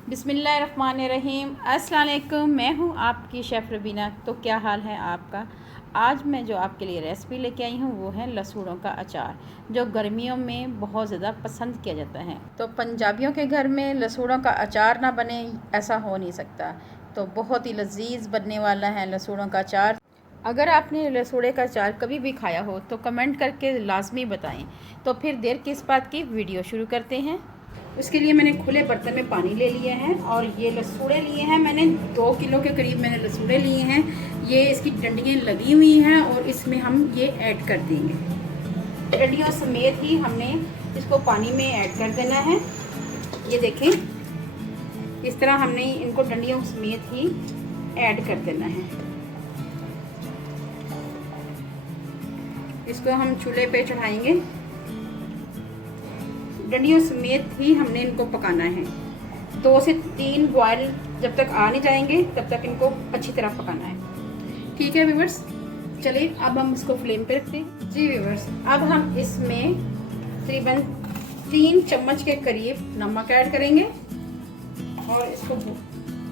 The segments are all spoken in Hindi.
बिस्मिल्लाहिर्रहमानिर्रहीम। अस्सलाम वालेकुम। मैं हूँ आपकी शेफ़ रबीना। तो क्या हाल है आपका। आज मैं जो आपके लिए रेसिपी लेके आई हूँ वो है लसूड़ों का अचार, जो गर्मियों में बहुत ज़्यादा पसंद किया जाता है। तो पंजाबियों के घर में लसूड़ों का अचार ना बने ऐसा हो नहीं सकता। तो बहुत ही लजीज बनने वाला है लसूड़ों का अचार। अगर आपने लसूड़े का अचार कभी भी खाया हो तो कमेंट करके लाजमी बताएं। तो फिर देर किस बात की, वीडियो शुरू करते हैं। उसके लिए मैंने खुले बर्तन में पानी ले लिए हैं और ये लसूड़े लिए हैं। मैंने 2 किलो के करीब मैंने लसूड़े लिए हैं। ये इसकी डंडियाँ लगी हुई हैं और इसमें हम ये ऐड कर देंगे। डंडियों समेत ही हमने इसको पानी में ऐड कर देना है। ये देखें, इस तरह हमने इनको डंडियों समेत ही ऐड कर देना है। इसको हम चूल्हे पे चढ़ाएंगे। डंडियों समेत ही हमने इनको पकाना है। 2 से 3 बॉयल जब तक आ नहीं जाएंगे तब तक इनको अच्छी तरह पकाना है। ठीक है व्यूअर्स, चलिए अब हम इसको फ्लेम पे रखते हैं। जी व्यूअर्स, अब हम इसमें तकरीबन 3 चम्मच के करीब नमक ऐड करेंगे और इसको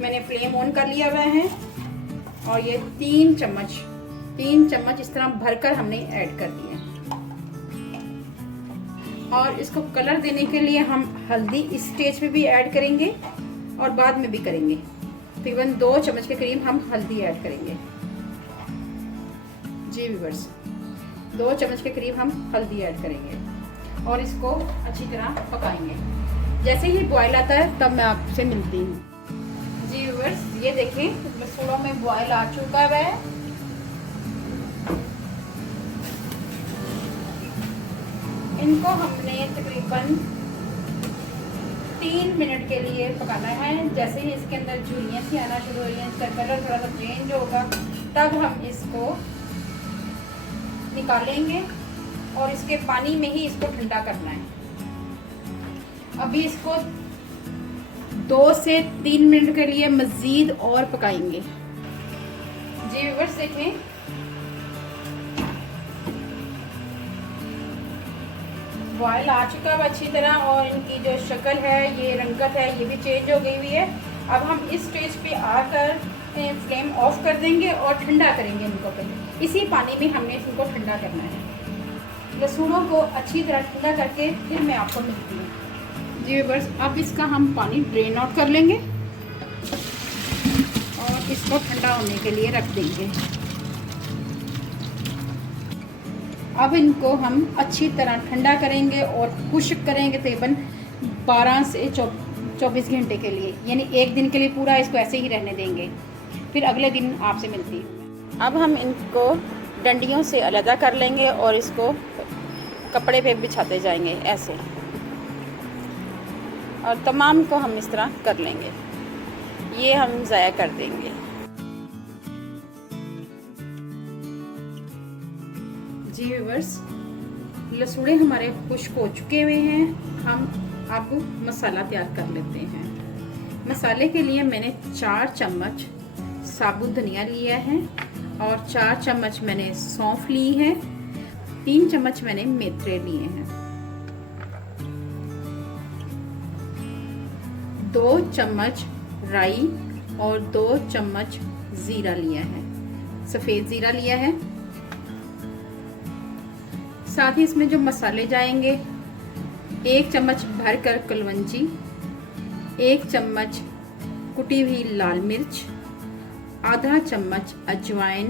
मैंने फ्लेम ऑन कर लिया हुआ है और ये 3 चम्मच इस तरह भरकर हमने ऐड कर दिया। और इसको कलर देने के लिए हम हल्दी इस स्टेज पे भी ऐड करेंगे और बाद में भी करेंगे। तकरीबन 2 चम्मच के करीब हम हल्दी ऐड करेंगे। जी व्यूअर्स, 2 चम्मच के करीब हम हल्दी ऐड करेंगे और इसको अच्छी तरह पकाएंगे। जैसे ही बॉयल आता है तब मैं आपसे मिलती हूँ। जी व्यूअर्स, ये देखें लसूड़ों में बॉयल आ चुका है। इनको हमने तकरीबन 3 मिनट के लिए पकाना है। जैसे ही इसके अंदर झुर्रियाँ सी आना शुरू हो रही हैं, इसका कलर थोड़ा सा चेंज होगा, तब हम इसको निकालेंगे और इसके पानी में ही इसको ठंडा करना है। अभी इसको 2 से 3 मिनट के लिए मज़ीद और पकाएंगे। जी व्यूअर्स, देखें बॉयल आ चुका है अच्छी तरह और इनकी जो शक्ल है, ये रंगत है, ये भी चेंज हो गई हुई है। अब हम इस स्टेज पे आकर फ्लेम ऑफ कर देंगे और ठंडा करेंगे इनको। पहले इसी पानी में हमने इनको ठंडा करना है। लसूणों को अच्छी तरह ठंडा करके फिर मैं आपको मिलती हूँ। जी बस, अब इसका हम पानी ड्रेन आउट कर लेंगे और इसको ठंडा होने के लिए रख देंगे। अब इनको हम अच्छी तरह ठंडा करेंगे और खुश्क करेंगे तकरीबन 12 से 24 घंटे के लिए, यानी 1 दिन के लिए पूरा इसको ऐसे ही रहने देंगे। फिर अगले दिन आपसे मिलती है। अब हम इनको डंडियों से अलग कर लेंगे और इसको कपड़े पे बिछाते जाएंगे ऐसे, और तमाम को हम इस तरह कर लेंगे। ये हम ज़ाया कर देंगे। जी व्यूअर्स, लसूड़े हमारे खुश्क हो चुके हुए हैं। हम अब मसाला तैयार कर लेते हैं। मसाले के लिए मैंने 4 चम्मच साबुत धनिया लिया है और 4 चम्मच मैंने सौंफ ली है। 3 चम्मच मैंने मेथरे लिए हैं। 2 चम्मच राई और 2 चम्मच ज़ीरा लिया है, सफ़ेद ज़ीरा लिया है। साथ ही इसमें जो मसाले जाएंगे, 1 चम्मच भरकर कलवंजी, 1 चम्मच कुटी हुई लाल मिर्च, आधा चम्मच अजवाइन,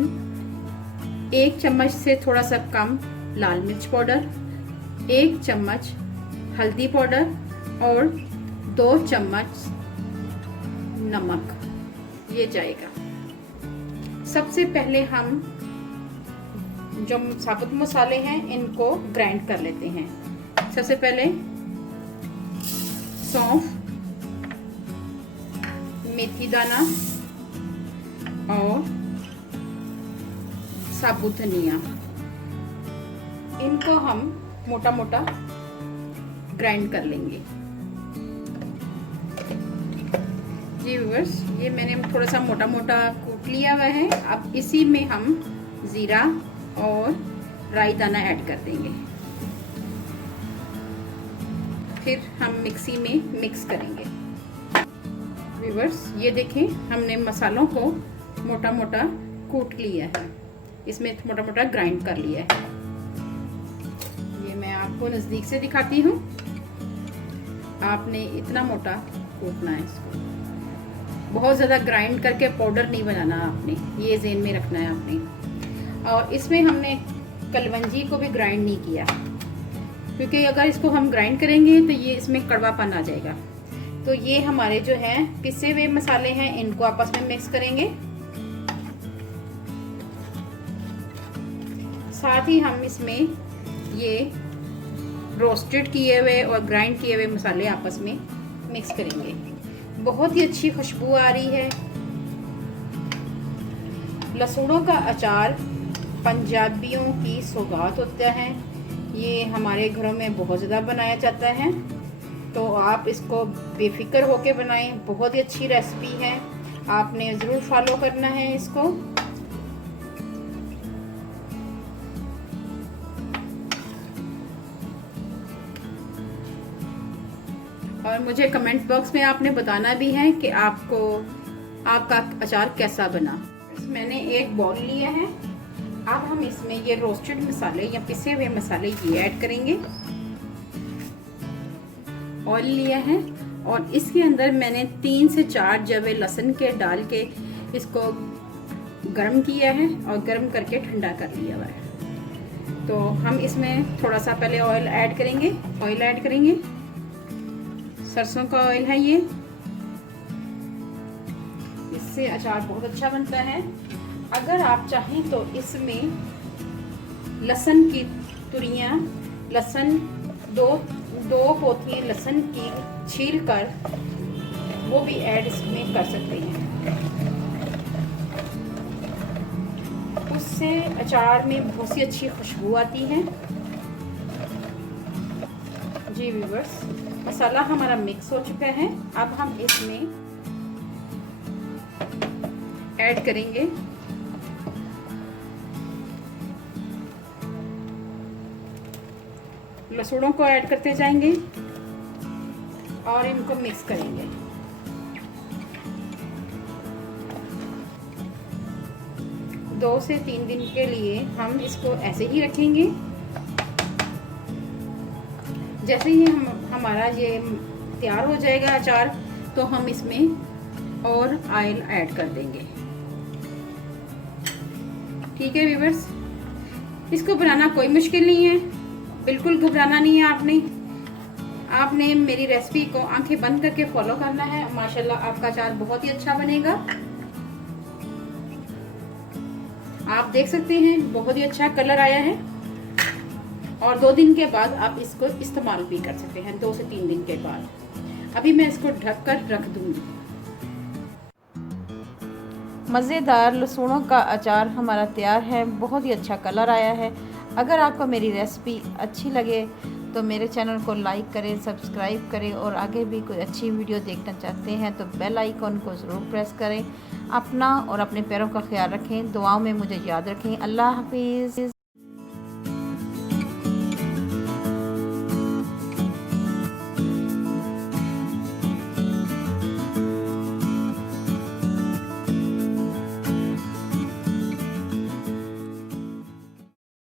1 चम्मच से थोड़ा सा कम लाल मिर्च पाउडर, 1 चम्मच हल्दी पाउडर और 2 चम्मच नमक, ये जाएगा। सबसे पहले हम जो साबुत मसाले हैं इनको ग्राइंड कर लेते हैं। सबसे पहले सौंफ, मेथी दाना और साबुत धनिया, इनको हम मोटा मोटा ग्राइंड कर लेंगे। जी व्यूअर्स, ये मैंने थोड़ा सा मोटा मोटा कूट लिया हुआ है। अब इसी में हम ज़ीरा और राई दाना ऐड कर देंगे। फिर हम मिक्सी में मिक्स करेंगे। व्यूवर्स, ये देखें हमने मसालों को मोटा मोटा कूट लिया है, इसमें मोटा मोटा ग्राइंड कर लिया है। ये मैं आपको नज़दीक से दिखाती हूँ। आपने इतना मोटा कूटना है इसको, बहुत ज़्यादा ग्राइंड करके पाउडर नहीं बनाना आपने, ये ज़हन में रखना है आपने। और इसमें हमने कलवंजी को भी ग्राइंड नहीं किया, क्योंकि अगर इसको हम ग्राइंड करेंगे तो ये इसमें कड़वापन आ जाएगा। तो ये हमारे जो है पिसे हुए मसाले हैं, इनको आपस में मिक्स करेंगे। साथ ही हम इसमें ये रोस्टेड किए हुए और ग्राइंड किए हुए मसाले आपस में मिक्स करेंगे। बहुत ही अच्छी खुशबू आ रही है। लहसुनों का अचार पंजाबियों की सौगात होता है, ये हमारे घरों में बहुत ज़्यादा बनाया जाता है। तो आप इसको बेफिक्र होके बनाएं, बहुत ही अच्छी रेसिपी है, आपने ज़रूर फॉलो करना है इसको। और मुझे कमेंट बॉक्स में आपने बताना भी है कि आपको आपका अचार कैसा बना। मैंने एक बाउल लिया है, अब हम इसमें ये रोस्टेड मसाले या पिसे हुए मसाले ये ऐड करेंगे। ऑयल लिया है और इसके अंदर मैंने 3 से 4 जवे लहसुन के डाल के इसको गर्म किया है और गर्म करके ठंडा कर लिया हुआ है। तो हम इसमें थोड़ा सा पहले ऑयल ऐड करेंगे। सरसों का ऑयल है ये, इससे अचार बहुत अच्छा बनता है। अगर आप चाहें तो इसमें लहसुन की तुरियां, लहसुन दो पोथी लहसुन की छील कर वो भी ऐड इसमें कर सकते हैं, उससे अचार में बहुत सी अच्छी खुशबू आती है। जी व्यूअर्स, मसाला हमारा मिक्स हो चुका है, अब हम इसमें ऐड करेंगे लहसुनों को ऐड करते जाएंगे और इनको मिक्स करेंगे। दो से 3 दिन के लिए हम इसको ऐसे ही रखेंगे। जैसे ही हमारा ये तैयार हो जाएगा अचार, तो हम इसमें और ऑयल ऐड कर देंगे। ठीक है व्यूअर्स, इसको बनाना कोई मुश्किल नहीं है, बिल्कुल घबराना नहीं है। आपने मेरी रेसिपी को आंखें बंद करके फॉलो करना है। माशाल्लाह आपका अचार बहुत ही अच्छा बनेगा। आप देख सकते हैं बहुत ही अच्छा कलर आया है और 2 दिन के बाद आप इसको इस्तेमाल भी कर सकते हैं, 2 से 3 दिन के बाद। अभी मैं इसको ढक कर रख दूंगी। मज़ेदार लहसुनों का अचार हमारा तैयार है, बहुत ही अच्छा कलर आया है। अगर आपको मेरी रेसिपी अच्छी लगे तो मेरे चैनल को लाइक करें, सब्सक्राइब करें और आगे भी कोई अच्छी वीडियो देखना चाहते हैं तो बेल आइकॉन को ज़रूर प्रेस करें। अपना और अपने पैरों का ख्याल रखें, दुआओं में मुझे याद रखें। अल्लाह हाफिज़।